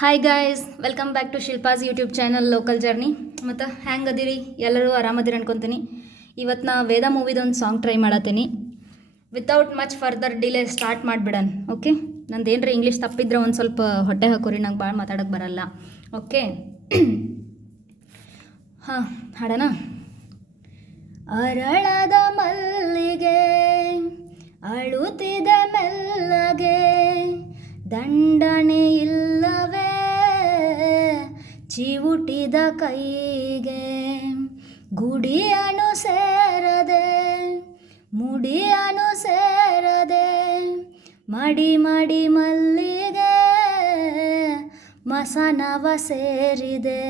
Hi guys welcome back to Shilpa's YouTube channel local journey ಮತ್ತು ಹ್ಯಾಂಗೆ ಅದಿರಿ ಎಲ್ಲರೂ ಆರಾಮದಿರಿ ಅನ್ಕೊತೀನಿ. ಇವತ್ತು ನಾ ವೇದ ಮೂವಿದೊಂದು song try ಮಾಡತ್ತೀನಿ. Without much further delay start ಮಾಡಿಬಿಡೋಣ ಓಕೆ ನಂದು ಏನರ ಇಂಗ್ಲೀಷ್ ತಪ್ಪಿದ್ರೆ ಒಂದು ಸ್ವಲ್ಪ ಹೊಟ್ಟೆ ಹಾಕೋರಿ, ನಂಗೆ ಭಾಳ ಮಾತಾಡಕ್ಕೆ ಬರಲ್ಲ ಓಕೆ ಹಾಂ, ಹಾಡೋಣ. ಅರಳದ ಮಲ್ಲಿಗೆ, ಅಳುತ್ತಿದೆ ಮೆಲ್ಲಗೆ, ದಂಡನೆ ಇಲ್ಲವೇ ಚಿವುಟಿದ ಕೈಗೆ ಗುಡಿಯನು ಸೇರದೆ ಮುಡಿಯನು ಸೇರದೆ ಮಡಿ ಮಡಿ ಮಲ್ಲಿಗೆ ಮಸನವ ಸೇರಿದೆ.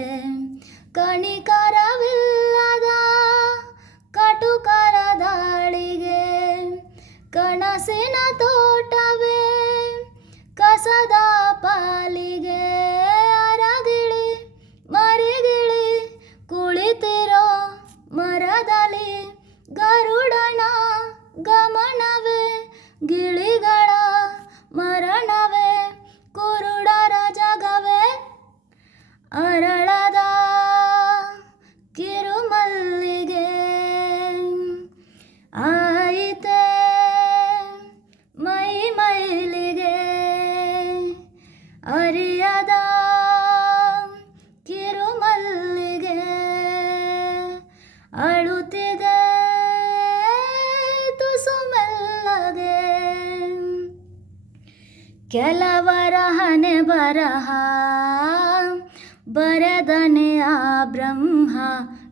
ಕಣಿಕರವಿಲ್ಲದ ಕಟುಕರ ದಾಳಿಗೆ ಕಣಸಿನ ತೋಟವೇ, ಕಸದ ಪಾಲಿಗೆ ಗಮನವೇ ಗಿಳಿಗಳ ಕೆಲವರ ಹಣೆ ಬರಹ, ಬರೆದನೆ ಆ ಬ್ರಹ್ಮ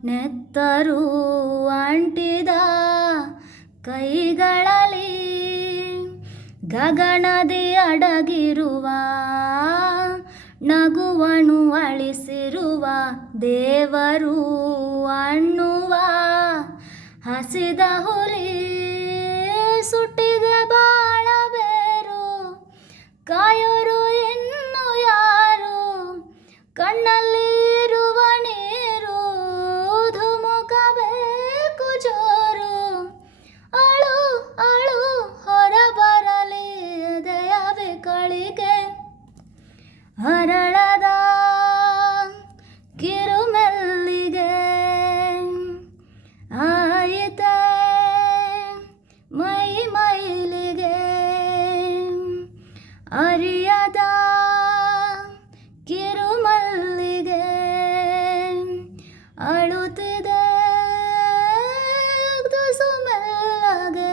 ನೆತ್ತರು ಅಂಟಿದ ಕೈಗಳಲ್ಲಿ. ಗಗನದಿ ಅಡಗಿರುವ ನಗುವನು ಅಳಿಸಿರುವ ದೇವರು ಅನ್ನುವ ಹಸಿದ ಹುಲಿ ಸುಟ್ಟಿದ ಹರಳದ ಕಿರುಮೆಲ್ಲಿಗೆ ಆಯಿತೆ ಮೈ ಮೈಲಿಗೆ ಅರಿಯದ ಕಿರುಮಲ್ಲಿಗೆ ಅಳುತ್ತಿದೆ ತುಸು ಮೆಲ್ಲಗೆ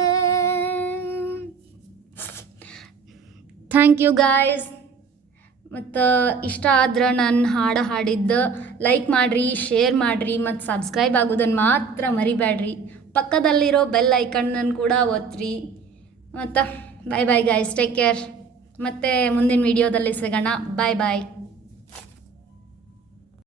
ಥ್ಯಾಂಕ್ ಯು ಗಾಯ್ಸ್ ಮತ್ತು ಇಷ್ಟ ಆದ್ರೆ ನನ್ನ ಹಾಡು ಹಾಡಿದ್ದು ಲೈಕ್ ಮಾಡಿರಿ ಶೇರ್ ಮಾಡಿರಿ ಮತ್ತು ಸಬ್ಸ್ಕ್ರೈಬ್ ಆಗೋದನ್ನು ಮಾತ್ರ ಮರಿಬೇಡ್ರಿ ಪಕ್ಕದಲ್ಲಿರೋ ಬೆಲ್ ಐಕಣ್ಣನ್ನು ಕೂಡ ಒತ್ತಿರಿ ಮತ್ತು bye bye guys take care ಮತ್ತು ಮುಂದಿನ ವೀಡಿಯೋದಲ್ಲಿ ಸಿಗೋಣ. ಬಾಯ್ ಬಾಯ್